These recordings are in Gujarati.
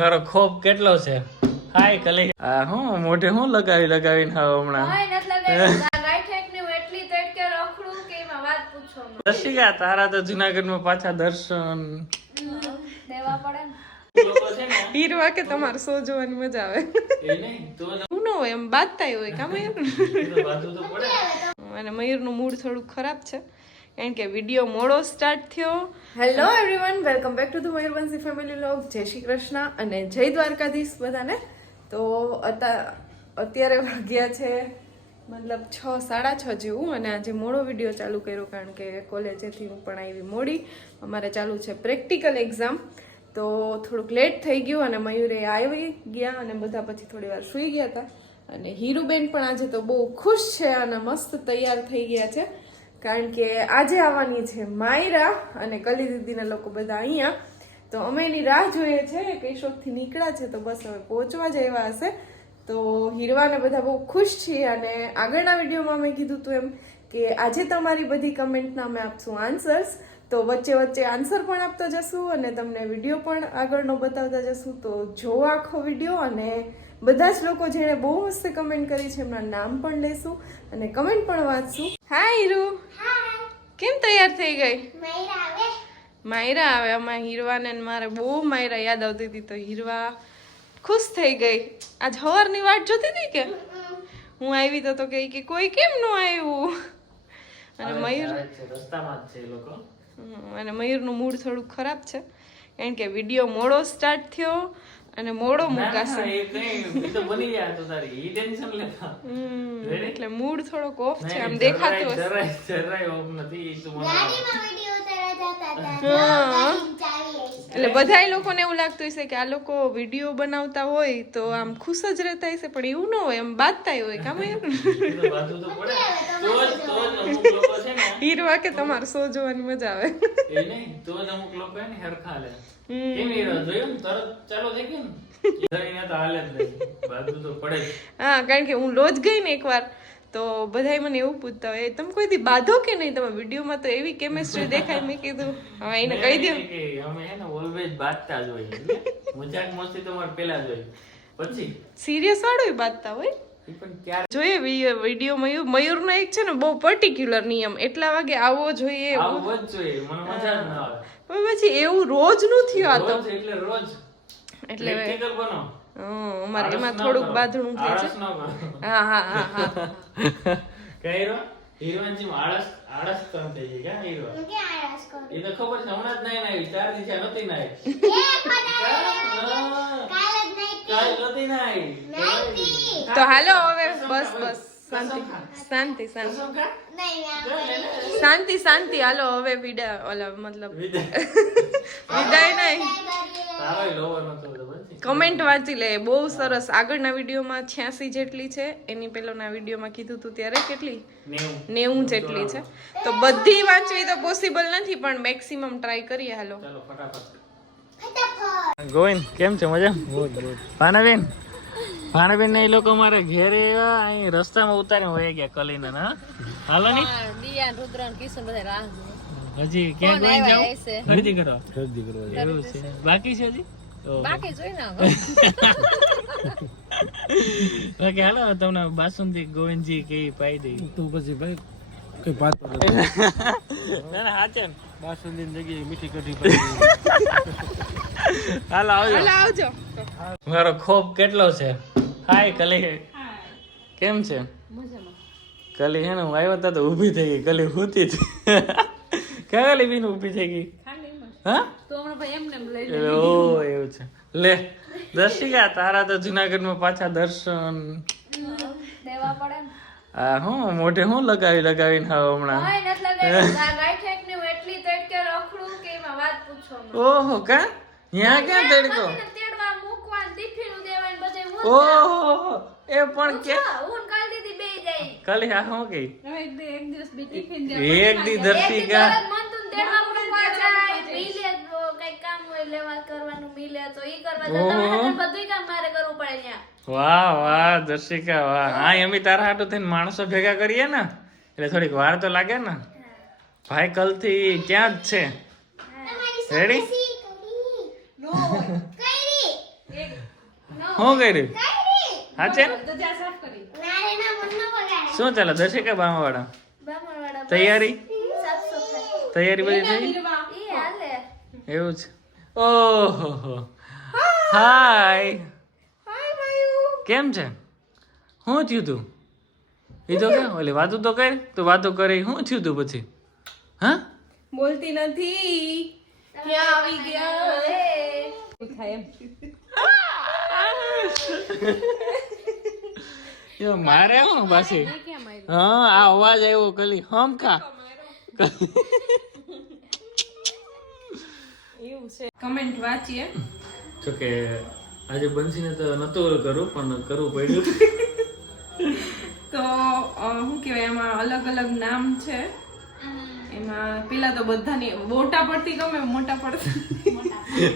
મારો ખોપ કેટલો છે? હાય કલી આ હું મોઢે હું લગાવી લગાવીને હાવ હમણાં? હા, એને જ લગાડ્યું. આ ગાંઠિયાકને હું એટલી રખડું કે એમાં વાત પૂછો માં. દર્શિકા તારા તો જુનાગઢમાં પાછા દર્શન. દેવા પડે ને. હીરવા કે તમારે સો જોવાની મજા આવે. હું ન હોય એમ બાજતા હોય કામ અને મયુરનું મૂડ થોડું ખરાબ છે. કારણ કે વીડિયો મોડો સ્ટાર્ટ થયો. Hello everyone welcome back to the Mayurvanshi family log જય શ્રી કૃષ્ણ અને જય દ્વારકાધીશ બધાને. તો અતા- અત્યારે વાગ્યા છે મતલબ છ, સાડા છ જેવું અને આજે મોડો વીડિયો ચાલુ કર્યો કારણ કે કોલેજેથી હું પણ આવી મોડી. અમારે ચાલુ છે પ્રેક્ટિકલ એક્ઝામ તો થોડુંક લેટ થઈ ગયું અને મયુરે આવી ગયા અને બધા પછી થોડી વાર સુઈ ગયા હતા. અને હીરુબેન પણ આજે તો બહુ ખુશ છે અને મસ્ત તૈયાર થઈ ગયા છે. કારણ કે આજે આવવાની છે માયરા અને કલી દીદીના લોકો બધા અહીંયા. તો અમે એની રાહ જોઈએ છે, કૈશોકથી નીકળ્યા છે, તો બસ હવે પહોંચવા જ આવ્યા હશે. તો હીરવાને બધા બહુ ખુશ છીએ અને આગળના વિડીયોમાં મેં કીધું હતું એમ કે આજે તમારી બધી કમેન્ટના અમે આપશું આન્સર્સ તો વચ્ચે વચ્ચે આન્સર પણ આપતા જશું અને તમને વીડિયો પણ આગળનો બતાવતા જશું. તો જો આખો વીડિયો અને બધા જ લોકો જેણે બહુ મસ્ત કમેન્ટ કરી છે એમના નામ પણ લેશું અને કમેન્ટ પણ વાંચશું. હા હીરુ કેમ તૈયાર થઈ ગઈ? માયરા આવે. અમારા હીરવાને ને મારે બહુ માયરા યાદ આવતી હતી તો હીરવા ખુશ થઈ ગઈ. આજ હવારની વાટ જોતી હતી કે? હું આવી તો તો કહી કે કોઈ કેમ ન આવ્યું? અને મયુર રસ્તામાં જ છે લોકો. અને મયુરનું મૂડ થોડું ખરાબ છે. કારણ કે વીડિયો મોડો સ્ટાર્ટ થયો. અને મોડો મુકાશે. એ કઈ તો બની જાય તો તારી ઈ ટેન્શન લેતા હમ, એટલે મૂડ થોડોક ઓફ છે આમ દેખાતું હશે. જરાય જરાય ઓફ નથી ઈ તો મને હા. એટલે બધા લોકોને એવું લાગતું હશે કે આ લોકો વીડિયો બનાવતા હોય તો આમ ખુશ જ રહેતા હશે પણ એવું ન હોય એમ બાજતા હોય કામ ઈ તો બાજુ તો પડે. તો જ તો જ અમુક લોકો છે ને હીરવા કે તમારે સો જોવાની મજા આવે. તો જ અમુક લોકો હરખા લે. ને? ને હા કારણ કે હું લોજ ગઈ ને એકવાર તો બધાય મને એવું પૂછતા હોય તમે કોઈ દી બાંધો કે નહીં તમે વિડીયોમાં? તો એવી કેમેસ્ટ્રી દેખાય. મેં કીધું હવે એને કહી દઉં અમે એને ને ઓલવેઝ બાજતા જ હોય મજાક મસ્તી તમારે પહેલા જ હોય. પછી? સિરિયસ વાળું બાંધતા હોય? જોઈએ વીડિયો મયુર મયુરનો એક છે ને બહુ પર્ટિક્યુલર નિયમ એટલા વાગે આવવો જોઈએ આવવો જ જોઈએ મને મજા ના આવે. પછી એવું રોજનું થયું આ તો. એટલે રોજ. એટલે પ્રેક્ટિકલ બનો હં, અમારે એમાં થોડુંક કરો. બાંધણું થાય છે. આળસ કરો હા હા હા હા. કઈ રો હીરોઈન આળસ આળસ તમ થઈ ગઈ ક્યાં હીરો એ તો ખબર છે હમણાં જ નહીં આવી ચાર દિવસ નથી નાઈ. કાલ નથી નાઈ. તો હાલો હવે બસ બસ. શાંતિ. શાંતિ. શાંતિ શાંતિ. શાંતિ હાલો હવે વિડા ઓલા મતલબ વિદાય. નહીં. કમેન્ટ વાંચી લે. બહુ સરસ. આગળના વિડીયોમાં છ્યાસી જેટલી છે. એની પહેલાના વિડીયોમાં કીધું તું ત્યારે કેટલી? નેવું. જેટલી છે. તો બધી વાંચવી તો પોસિબલ નથી પણ મેક્સિમમ ટ્રાય કરીએ હાલો. ચાલો ગોવિંદ કેમ છે? મજા? ભાનાબેન? ભાનાબેન ને એ લોકો મારે ઘેરે અહીં રસ્તામાં ઉતારી હોય ગયા કલીને હા? હાલો ની. દિયા, રુદ્ર કિશન બધા રાહ હજી ક્યાં ગોવિંદ જાવ હશે. ખરીદી કરો. એવું છે. બાકી છે હજી? બાકી જોઈ ને ઓકે હાલો તમને બાસુંદી ગોવિંદજી કે પાઈ દઈ તું પછી ભાઈ કઈ પાત ના ના હાચે ને. બાસુંદી જગ્યાએ મીઠી કઢી હાલો આવજો. હાલો આવજો. મારો ખોફ કેટલો છે? હાય કલી. કેમ છે? કલી હે ને હું આવ્યો તા તો ઊભી થઈ ગઈ. કલી હોતી હતી ક્યાં કલી બીન ઊભી થઈ ગઈ? હા? ઓ એવું છે. લે દર્શિકા તારા તો જુનાગઢમાં પાછા દર્શન. દેવા પડે ને. આ હું મોઢે હું લગાવી લગાવીને હા હમણાં. ઓહો કા? ત્યાં ક્યાં તડકો બધાને તેડવા મૂકવા ને ટિફિનું દેવા ને બધે હું જ ઓહો એ પણ કે. હું કાલ દીદી બેય જાય. કલી હા હું કઈ એક એક દી દી દર્શિકા તરત મનતું ને તેડવા મૂકવા જાય. મિલે તો કામ હોય લેવા કરવાનું મિલે તો ઈ કરવા જાય. તમારે બધુંય કામ મારે કરવું પડે ત્યાં. વાહ વાહ દર્શિકા વાહ હા એમી તારા હાટું થઈને માણસો ભેગા કરીએ ને એટલે થોડીક વાર તો લાગે ને ભાઈ કલથી ક્યાં જ છે રેડી શું કર્યું? હાચે? શું ચાલે દર્શિકા બામા વાળા તૈયારી? તૈયારી બધી થઈ? એવું છે. ઓહો. હાય. કેમ છે? શું થયું તું? એ તો કે ઓલી વાતું તો કર તું વાતો કરી શું થયું તું પછી? હા? બોલતી નથી. ક્યાં આવી ગયા? થાય એમ? યો મારે હું પાછી? હા આ અવાજ આવ્યો કલી. હમ એવું છે. કમેન્ટ વાંચીએ. તો કે આજે બંસીને તો નતો કરું પણ કરવું પડ્યું. તો શું કહેવાય એમાં અલગ અલગ નામ છે. એમાં પેલા તો બધાની મોટા પડતી ગમે મોટા પડતી.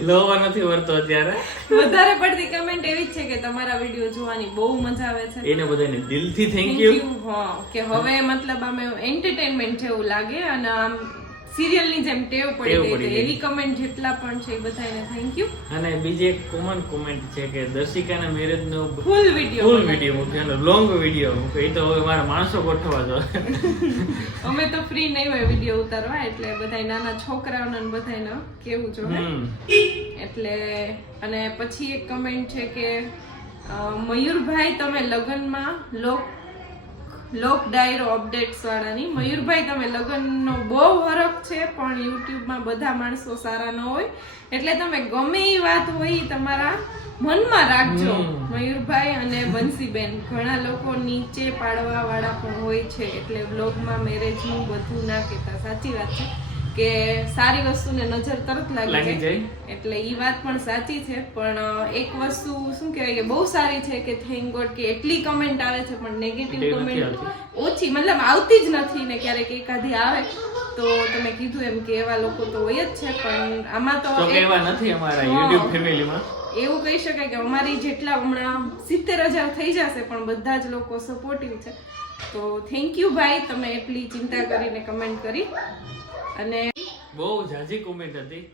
લોવા નથી વરતો અત્યારે. વધારે પડતી કમેન્ટ એવી જ છે કે તમારા વીડિયો જોવાની બહુ મજા આવે છે. એને બધાને દિલથી થેન્ક યુ હા. કે હવે મતલબ આમે એન્ટરટેનમેન્ટ જેવું લાગે અને આમ સિરિયલની જેમ ટેવ પડી ગઈ. એવી કમેન્ટ જેટલા પણ છે બધાને થેન્ક યુ અને બીજી એક કોમન કોમેન્ટ છે કે દર્શિકાના મેરેજ નો ફૂલ વીડિયો ફૂલ વીડિયો મૂક્યો લોંગ વીડિયો મૂક્યો. એ તો હવે મારા માણસો ગોઠવા દો. અમે તો ફ્રી નહીં હોય વીડિયો ઉતારવા એટલે બધા નાના છોકરાઓને ને બધાયને કેવું જોઈએ એટલે અને પછી એક કમેન્ટ છે કે મયુરભાઈ તમે લગ્નમાં લોક લોક ડાયરો અપડેટ્સ વાળાની. મયુરભાઈ તમે લગ્નનો બહુ હરખ છે પણ યુટ્યુબમાં બધા માણસો સારા ન હોય. એટલે તમે ગમે એ વાત હોય તમારા મનમાં રાખજો. મયુરભાઈ અને બંસીબેન ઘણા લોકો નીચે પાડવા વાળા પણ હોય છે. એટલે વ્લોગમાં મેરેજનું બધું ના કહેતા. સાચી વાત છે. કે સારી વસ્તુને નજર તરત લાગી જાય. એટલે ઈ વાત પણ સાચી છે પણ એક વસ્તુ શું કહેવાય કે બહુ સારી છે કે થેન્ક ગોડ કે એટલી કમેન્ટ આવે છે પણ નેગેટિવ કમેન્ટ ઓછી મતલબ આવતી જ નથી ને ક્યારેક એકાદી આવે. તો તમે કીધું એમ કે એવા લોકો તો હોય જ છે પણ આમાં તો એવા નથી અમારા યુટ્યુબ ફેમિલીમાં? એવું કહી શકાય કે અમારી જેટલા હમણાં સિત્તેર હજાર થઈ જશે પણ બધા જ લોકો સપોર્ટિવ છે. તો થેન્ક યુ ભાઈ તમે એટલી ચિંતા કરીને કમેન્ટ કરી. અને બહુ ઝાઝી કોમેન્ટ હતી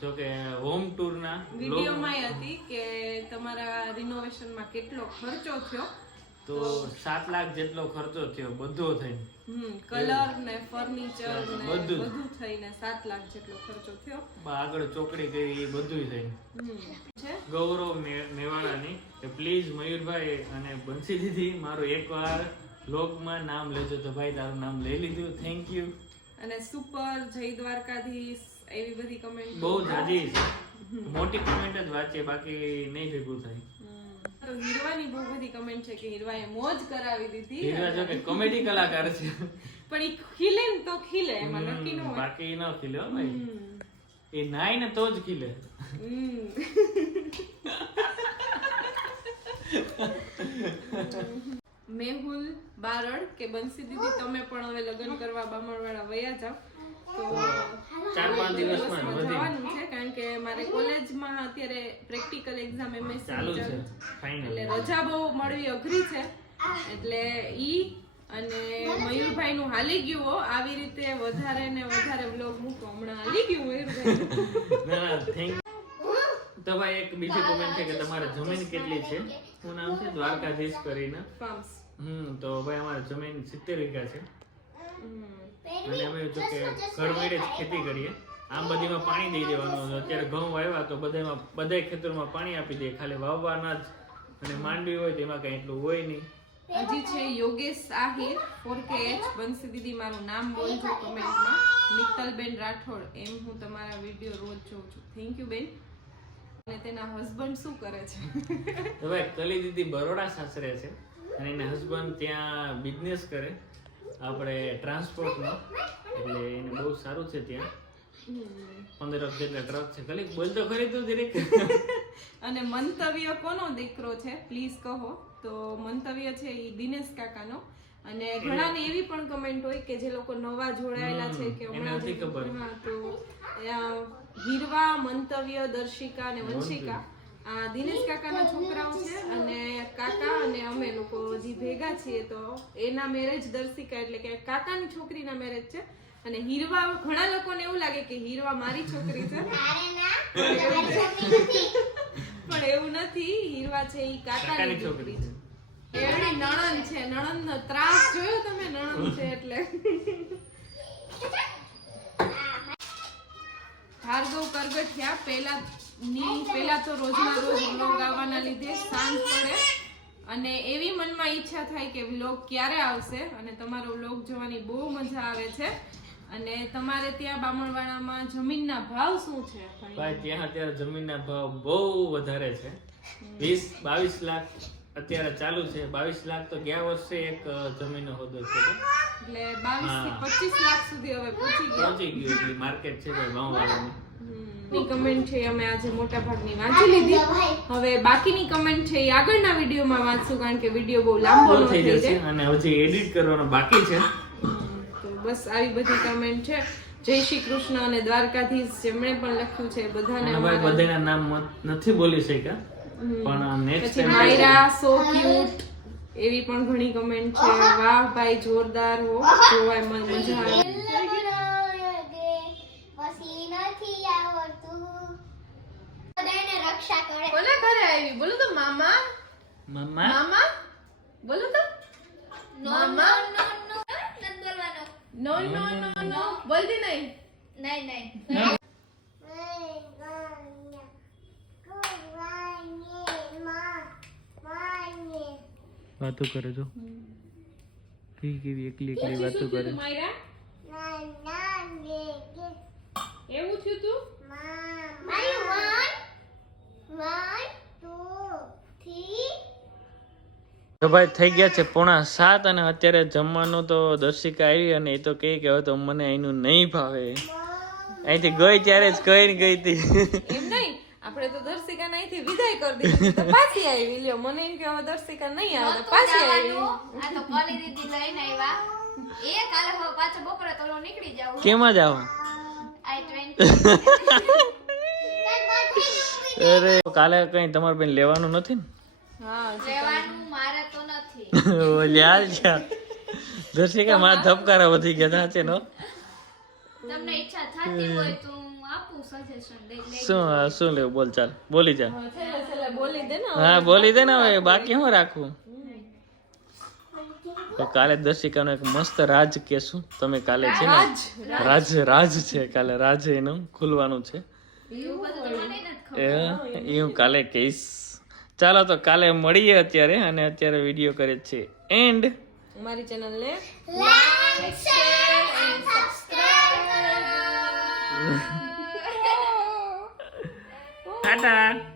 જો કે હોમ ટૂર ના વિડીયોમાં હતી કે તમારા રિનોવેશનમાં કેટલો ખર્ચો થયો? તો સાત લાખ જેટલો ખર્ચો થયો બધો થઈ કલર ને ફર્નિચર ને બધું બધું થઈને સાત લાખ જેટલો ખર્ચો થયો. આગળ ચોકડી કરી એ બધું થઈ છે? ગૌરવ મેવાડા મેવાડાની કે પ્લીઝ મયુરભાઈ અને બંસી દીદી મારું એકવાર બ્લોગમાં નામ લેજો. તો ભાઈ તારું નામ લઈ લીધું. થેન્ક યુ અને સુપર જય દ્વારકાધીશ એવી બધી કમેન્ટ બહુ જાજી છે. મોટી કમેન્ટ જ વાંચે બાકી નહીં ભેગું થાય. તો હીરવાની બહુ બધી કમેન્ટ છે કે હીરવાએ મોજ કરાવી દીધી. હીરવા જો કે કોમેડી કલાકાર છે. પણ ઈ ખીલે ને તો ખીલે એમાં નક્કી ન હોય. બાકી ન ખીલે હો ભાઈ. એ નાય ને તો જ ખીલે. હમ. મેહુલ બારડ કે બંસી દીદી તમે પણ હવે લગ્ન કરવા બામણવાળા વયા જાઓ. તો ચાર પાંચ દિવસમાં જવાનું છે કારણ કે મારે કોલેજમાં અત્યારે પ્રેક્ટિકલ એક્ઝામ એમએસસી ચાલુ છે. એટલે રજા બહુ મળવી અઘરી છે. એટલે ઈ અને મયુરભાઈ નું હાલી ગયું હો. આવી રીતે વધારે ને વધારે બ્લોગ મૂકો હમણાં હાલી ગયું મયુરભાઈ. તો ભાઈ એક બીજી કોમેન્ટ છે કે તમારે જમીન કેટલી છે? શું નામ છે? દ્વારકાધીશ કરીને. ફાર્મ્સ હમ તો ભાઈ અમારે જમીન સિત્તેર વીઘા છે. અને અમે જો કે ઘર મેળે જ ખેતી કરીએ. આમ બધીમાં પાણી દઈ દેવાનું. અત્યારે ઘઉં વાવ્યા તો બધામાં બધાય ખેતરમાં પાણી આપી દઈએ ખાલી વાવવાના જ. અને માંડવી હોય તેમાં કઈ એટલું હોય નહીં. હજી છે Yogesh Ahir for K H Bansi દીદી મારું નામ બોલજો કમેન્ટમાં મિત્તલબેન રાઠોડ એમ હું તમારા વીડિયો રોજ જોઉં છું. થેન્ક યુ બેન. અને તેના હસબન્ડ શું કરે છે? તો ભાઈ કલી દીદી બરોડા સાસરે છે. અને એના હસબન્ડ ત્યાં બિઝનેસ કરે. આપણે ટ્રાન્સપોર્ટનો એટલે એને બહુ સારું છે ત્યાં. પંદર જેટલા ટ્રક છે. કલી બોલ તો ખરી તું દરેક અને મંતવ્ય કોનો દીકરો છે? પ્લીઝ કહો. તો મંતવ્ય છે એ દિનેશ કાકાનો. અને ઘણાને એવી પણ કમેન્ટ હોય કે જે લોકો નવા જોડાયેલા છે કે હમણાં. તો હીરવા મંતવ્ય દર્શિકા અને વંશિકા. દિનેશ કાકાના છોકરાઓ છે અને કાકા અને અમે લોકો હજી ભેગા છીએ તો એના મેરેજ દર્શિકા એટલે કે કાકાની છોકરીના મેરેજ છે. અને હીરવા ઘણા લોકોને એવું લાગે કે હીરવા મારી છોકરી છે. પણ એવું નથી હીરવા છે એ કાકાની છોકરી છે. એવડી નણંદ છે નણંદ નો ત્રાસ જોયો તમે? નણંદ છે એટલે. ભાર્ગવ કરગઠિયા પહેલા ની પહેલા તો રોજના રોજ વ્લોગ આવવાના લીધે સાંજ પડે. અને એવી મનમાં ઈચ્છા થાય કે વ્લોગ ક્યારે આવશે અને તમારો વ્લોગ જોવાની બહુ મજા આવે છે. અને તમારે ત્યાં બામણવાડામાં જમીનના ભાવ શું છે? ભાઈ? ત્યાં અત્યારે જમીનના ભાવ બહુ વધારે છે. વીસ બાવીસ લાખ અત્યારે ચાલુ છે. બાવીસ લાખ તો ગયા વર્ષે એક જમીનનો હોદ્દો છે એટલે બાવીસથી. પચીસ લાખ સુધી હવે પહોંચી ગયો. પહોંચી ગયો એટલે માર્કેટ છે ભાઈ ભાવવાળાની ની કમેન્ટ છે અમે આજે મોટા ભાગની વાંચી લીધી. હવે બાકીની કમેન્ટ છે એ આગળના વિડીયોમાં વાંચશું કારણ કે વીડિયો બહુ લાંબો થઈ જશે અને હજી એડિટ કરવાનો બાકી છે. તો બસ આવી બધી કમેન્ટ છે. જય શ્રી કૃષ્ણ અને દ્વારકાધીશ જેમણે પણ લખ્યું છે બધાને અમારા બધાના નામ મત- નથી બોલી શક્યા પણ નેક્સ્ટ પછી માયરા સો ક્યુટ એવી પણ ઘણી કમેન્ટ છે. વાહ ભાઈ જોરદાર હો. જોવાય મજા આવે પછી નથી આવડતું બધાને રક્ષા કરે કોના ઘરે આવી. બોલો તો મામા? મામા? મામા? બોલો તો. નો મામા? નો નો નથી બોલવાનો. નો નો નો નો બોલતી નહીં. નહીં નહીં. વાતો કરે જો. કેવી કેવી એકલી એકલી વાતો કરે. એવું થયું તું? તો ભાઈ થઈ ગયા છે પોણા સાત અને અત્યારે જમવાનું તો દર્શિકા આવી અને એ તો કહે કે હવે તો મને અહીંનું નહીં ભાવે. અહીંથી ગઈ ત્યારે જ કઈ ગઈ હતી. એમ નહીં? આપણે તો દર્શિકા અહીંથી વિદાય કરી દીધી. તો પાછી આવી લ્યો. મને એમ કે હવે દર્શિકા નહીં આવે પાછી આવી. આ તો કોલી દીદી લઈને આવ્યા? એ કાલે હવે પાછો બપોરે તો નીકળી જાવ કેમાં જાવ આઈ ટ્વેન્ટી અરે કાલે કઈ તમારે બેન લેવાનું નથી ને? હા લેવાનું મારે ધબકારા વધી ગયા છે નો તમને ઈચ્છા થતી હોય તો હું આપું સજેશન દઈ લઈ શું શું લેવું? બોલ ચાલ. બોલી જા. છેલ્લે છેલ્લે બોલી દે ને હા બોલી દે ને હવે બાકી શું રાખવું તો કાલે દર્શિકાનો એક મસ્ત રાજ કેશું તમે કાલે છે ને રાજ? રાજ છે. કાલે રાજ એનું ખુલવાનું છે. એ હું કાલે કહીશ. ચાલો તો કાલે મળીએ અત્યારે અને અત્યારે વીડિયો કરે છે. એન્ડ અમારી ચેનલ ને like share and subscribe tata.